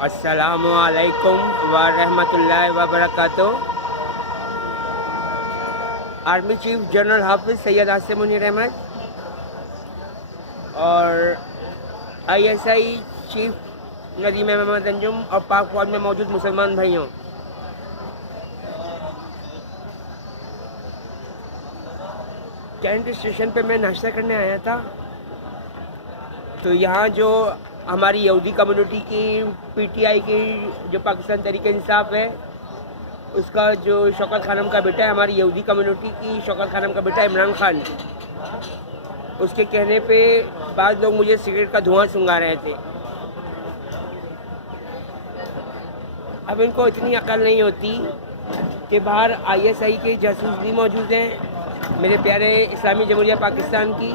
अस्सलामु अलैकुम व रहमतुल्लाहि व बरकातुहू। आर्मी चीफ जनरल हाफिज़ सैयद आसिम मुनीर अहमद और आईएसआई चीफ नदीम मोहम्मद अंजुम और पाक फौज में मौजूद मुसलमान भाइयों, कैंट स्टेशन पे मैं नाश्ता करने आया था। तो यहाँ जो हमारी यहूदी कम्युनिटी की पीटीआई की जो पाकिस्तान तहरीक इंसाफ है, उसका जो शौकत खानम का बेटा है, हमारी यहूदी कम्युनिटी की शौकत खानम का बेटा इमरान खान, उसके कहने पे बाद लोग मुझे सिगरेट का धुआं सुंघा रहे थे। अब इनको इतनी अकल नहीं होती कि बाहर आईएसआई के जासूस भी मौजूद हैं, मेरे प्यारे इस्लामी जमहूरिया पाकिस्तान की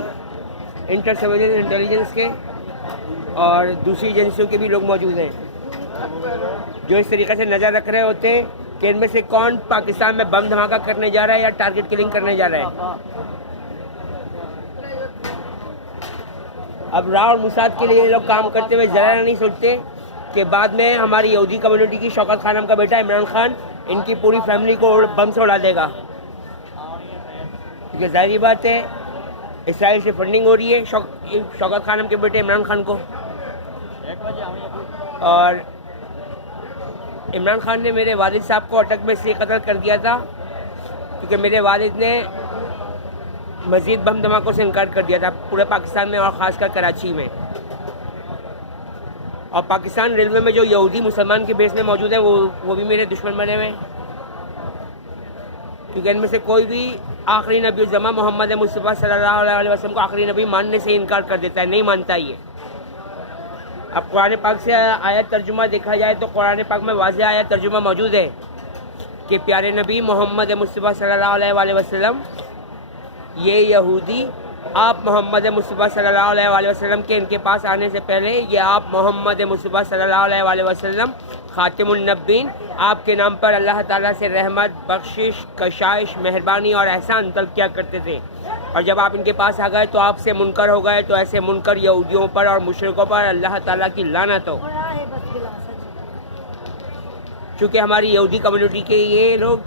इंटर सर्विलेंस इंटेलिजेंस के और दूसरी एजेंसियों के भी लोग मौजूद हैं, जो इस तरीके से नज़र रख रहे होते हैं कि इनमें से कौन पाकिस्तान में बम धमाका करने जा रहा है या टारगेट किलिंग करने जा रहा है। अब राह और मुसाद के लिए ये लोग काम करते हुए ज़रा नहीं सोचते कि बाद में हमारी यहूदी कम्युनिटी की शौकत खानम का बेटा इमरान खान इनकी पूरी फैमिली को बम से उड़ा देगा। क्योंकि जाहिर बात है इसराइल से फंडिंग हो रही है शौकत खानम के बेटे इमरान खान को। और इमरान खान ने मेरे वालिद साहब को अटक में इसलिए कत्ल कर दिया था क्योंकि मेरे वालिद ने मज़ीद बम धमाकों से इनकार कर दिया था पूरे पाकिस्तान में और ख़ासकर कराची में। और पाकिस्तान रेलवे में जो यहूदी मुसलमान के बेस में मौजूद हैं वो भी मेरे दुश्मन बने हुए हैं, क्योंकि इनमें से कोई भी आखिरी नबी ज़मा मोहम्मद मुस्तफ़ा सल्लल्लाहु अलैहि वसल्लम को आखिरी नबी मानने से इनकार कर देता है, नहीं मानता ये। अब कुरान पाक से आयत तर्जुमा देखा जाए तो कुरान पाक में वाज़ेह आयत तर्जुमा मौजूद है कि प्यारे नबी मोहम्मद मुस्तफ़ा सल्लल्लाहु अलैहि वसल्लम, ये यहूदी आप मोहम्मद मुस्तफ़ा सल्लल्लाहु अलैहि वसल्लम के इनके पास आने से पहले ये आप मोहम्मद मुस्तफ़ा सल्लल्लाहु अलैहि वसल्लम ख़ातिमुन नब्बीन, आपके नाम पर अल्लाह ताला से रहमत, बख्शिश, कशाइश, मेहरबानी और एहसान तलब किया करते थे। और जब आप इनके पास आ गए तो आपसे मुनकर हो गए, तो ऐसे मुनकर यहूदियों पर और मुशरिकों पर अल्लाह ताला की लानत हो। चूँकि हमारी यहूदी कम्युनिटी के ये लोग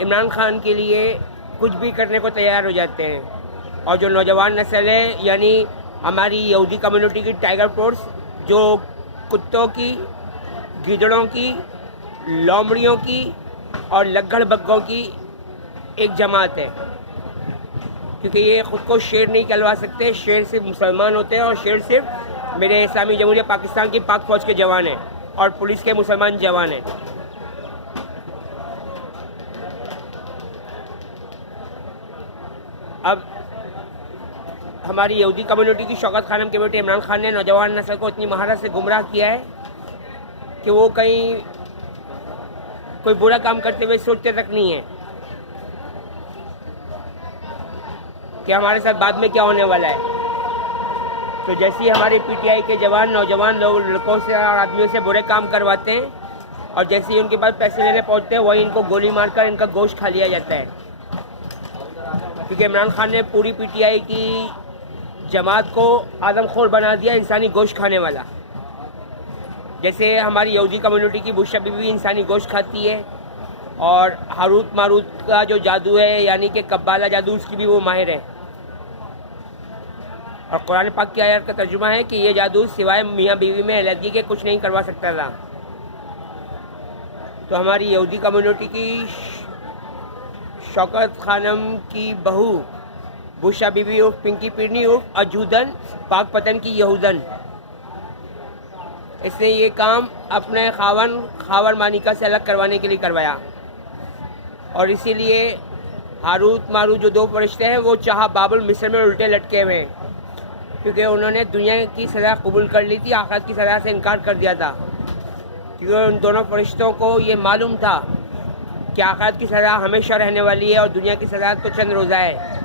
इमरान खान के लिए कुछ भी करने को तैयार हो जाते हैं। और जो नौजवान नस्ल है, यानी हमारी यहूदी कम्युनिटी की टाइगर फोर्स, जो कुत्तों की, गिदड़ों की, लोमड़ियों की और लग्गड़ बग्गों की एक जमात है, क्योंकि ये ख़ुद को शेर नहीं कहलवा सकते। शेर सिर्फ मुसलमान होते हैं और शेर सिर्फ मेरे इस्लामी जमहूरिया पाकिस्तान की पाक फ़ौज के जवान हैं और पुलिस के मुसलमान जवान हैं। अब हमारी यहूदी कम्युनिटी की शौकत खानम के बेटे इमरान खान ने नौजवान नस्ल को इतनी महारत से गुमराह किया है कि वो कहीं कोई बुरा काम करते हुए सोचते तक नहीं है कि हमारे साथ बाद में क्या होने वाला है। तो जैसे ही हमारे पीटीआई के जवान नौजवान लोग लड़कों से और आदमियों से बुरे काम करवाते हैं और जैसे ही उनके पास पैसे लेने पहुंचते हैं वही इनको गोली मारकर इनका गोश्त खा लिया जाता है, क्योंकि इमरान खान ने पूरी पीटीआई की जमात को आदमखोर बना दिया, इंसानी गोश्त खाने वाला। जैसे हमारी यहूदी कम्युनिटी की बुशा बीवी इंसानी गोश्त खाती है और हारूत मारूत का जो जादू है, यानी कि कब्बाला जादू, उसकी भी वो माहिर है। और कुरान पाक की आयत का तर्जुमा है कि ये जादू सिवाय मियाँ बीवी में अलहदगी के कुछ नहीं करवा सकता था। तो हमारी यहूदी कम्युनिटी की शौकत खानम की बहू बुशा बीबी उर्फ पिंकी पिरनी उर्फ अजूदन पाक पतन की यहूदन, इसने ये काम अपने खावन मानिका से अलग करवाने के लिए करवाया। और इसीलिए हारूत मारूत जो दो फरिश्ते हैं वो चाह बाबुल मिस्र में उल्टे लटके हुए हैं, क्योंकि उन्होंने दुनिया की सज़ा कबूल कर ली थी, आखिरत की सज़ा से इनकार कर दिया था। क्योंकि उन दोनों फरिश्तों को ये मालूम था कि आखिरत की सज़ा हमेशा रहने वाली है और दुनिया की सज़ा तो चंद रोज़ा है।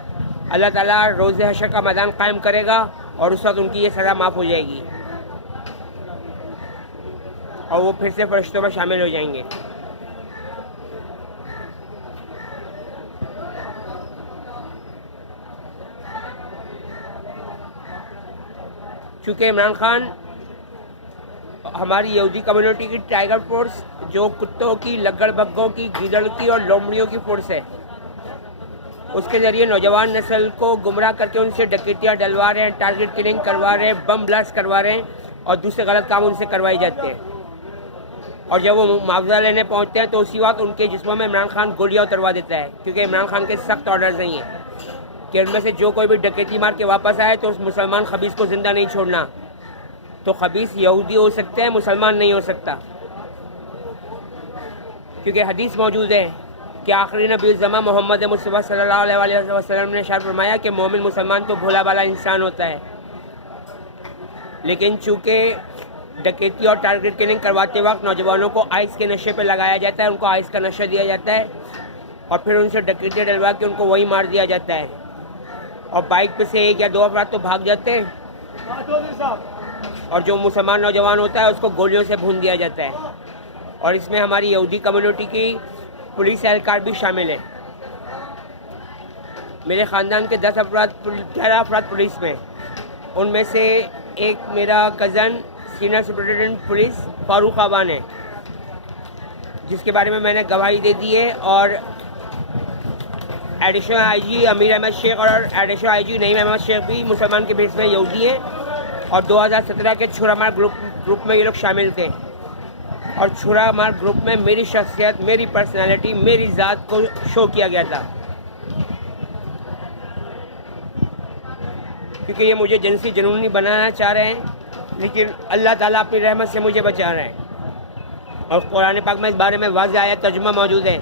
अल्लाह ताला रोज़े हशर का मैदान कायम करेगा और उस वक्त उनकी ये सज़ा माफ़ हो जाएगी और वो फिर से फरिश्तों में शामिल हो जाएंगे। चूँकि इमरान खान हमारी यहूदी कम्युनिटी की टाइगर फोर्स, जो कुत्तों की, लग्गड़ बग्गों की, गीदड़ की और लोमड़ियों की फोर्स है, उसके ज़रिए नौजवान नस्ल को गुमराह करके उनसे डकैतियाँ डलवा रहे हैं, टारगेट किलिंग करवा रहे हैं, बम ब्लास्ट करवा रहे हैं और दूसरे गलत काम उनसे करवाए जाते हैं। और जब वो मुआवजा लेने पहुंचते हैं तो उसी वक्त उनके जिस्मों में इमरान खान गोलियां उतरवा देता है, क्योंकि इमरान खान के सख्त ऑर्डर्स नहीं हैं कि उनमें से जो कोई भी डकैती मार के वापस आए तो उस मुसलमान खबीस को ज़िंदा नहीं छोड़ना। तो खबीस यहूदी हो सकते हैं, मुसलमान नहीं हो सकता, क्योंकि हदीस मौजूद है कि आखिरी नबी ज़मा मोहम्मद मुस्तफ़ा सल्लल्लाहु अलैहि वसल्लम ने इरशाद फरमाया कि मोमिन मुसलमान तो भोला भाला इंसान होता है, लेकिन चूँकि डकैती और टारगेट किलिंग करवाते वक्त नौजवानों को आइस के नशे पे लगाया जाता है, उनको आइस का नशा दिया जाता है और फिर उनसे डकैती डलवा के उनको वही मार दिया जाता है। और बाइक पे से 1 या 2 अफराद तो भाग जाते हैं और जो मुसलमान नौजवान होता है उसको गोलियों से भून दिया जाता है। और इसमें हमारी यहूदी कम्युनिटी की पुलिस एहलकार भी शामिल है। मेरे ख़ानदान के 11 अफराद पुलिस में, उनमें से एक मेरा cousin senior superintendent police Farooq Aban है, जिसके बारे में मैंने गवाही दे दी है। और एडिशनल आईजी अमीर अहमद शेख और एडिशनल आईजी नईम अहमद शेख भी मुसलमान के बेस में यहूदी हैं और 2017 के छुरामार ग्रुप में ये लोग शामिल थे। और छुरामार ग्रुप में मेरी शख्सियत, मेरी पर्सनैलिटी, मेरी ज़ात को शो किया गया था, क्योंकि ये मुझे जिनसी जुनूनी बनाना चाह रहे हैं, लेकिन अल्लाह ताला अपनी रहमत से मुझे बचा रहे हैं। और कुरान पाक में इस बारे में वाज़ेह आयत तर्जुमा मौजूद है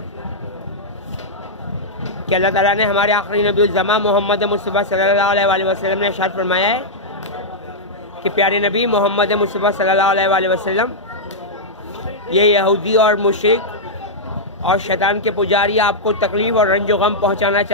कि अल्लाह ताला ने हमारे आखिरी नबी ज़मा मोहम्मद मुस्तफ़ा सल्लल्लाहु अलैहि वसल्लम ने इरशाद फरमाया है कि प्यारे नबी मोहम्मद मुस्तफ़ा सल्लल्लाहु अलैहि वसल्लम, ये यहूदी और मुशरिक और शैतान के पुजारी आपको तकलीफ़ और रंजो गम पहुँचाना चाहते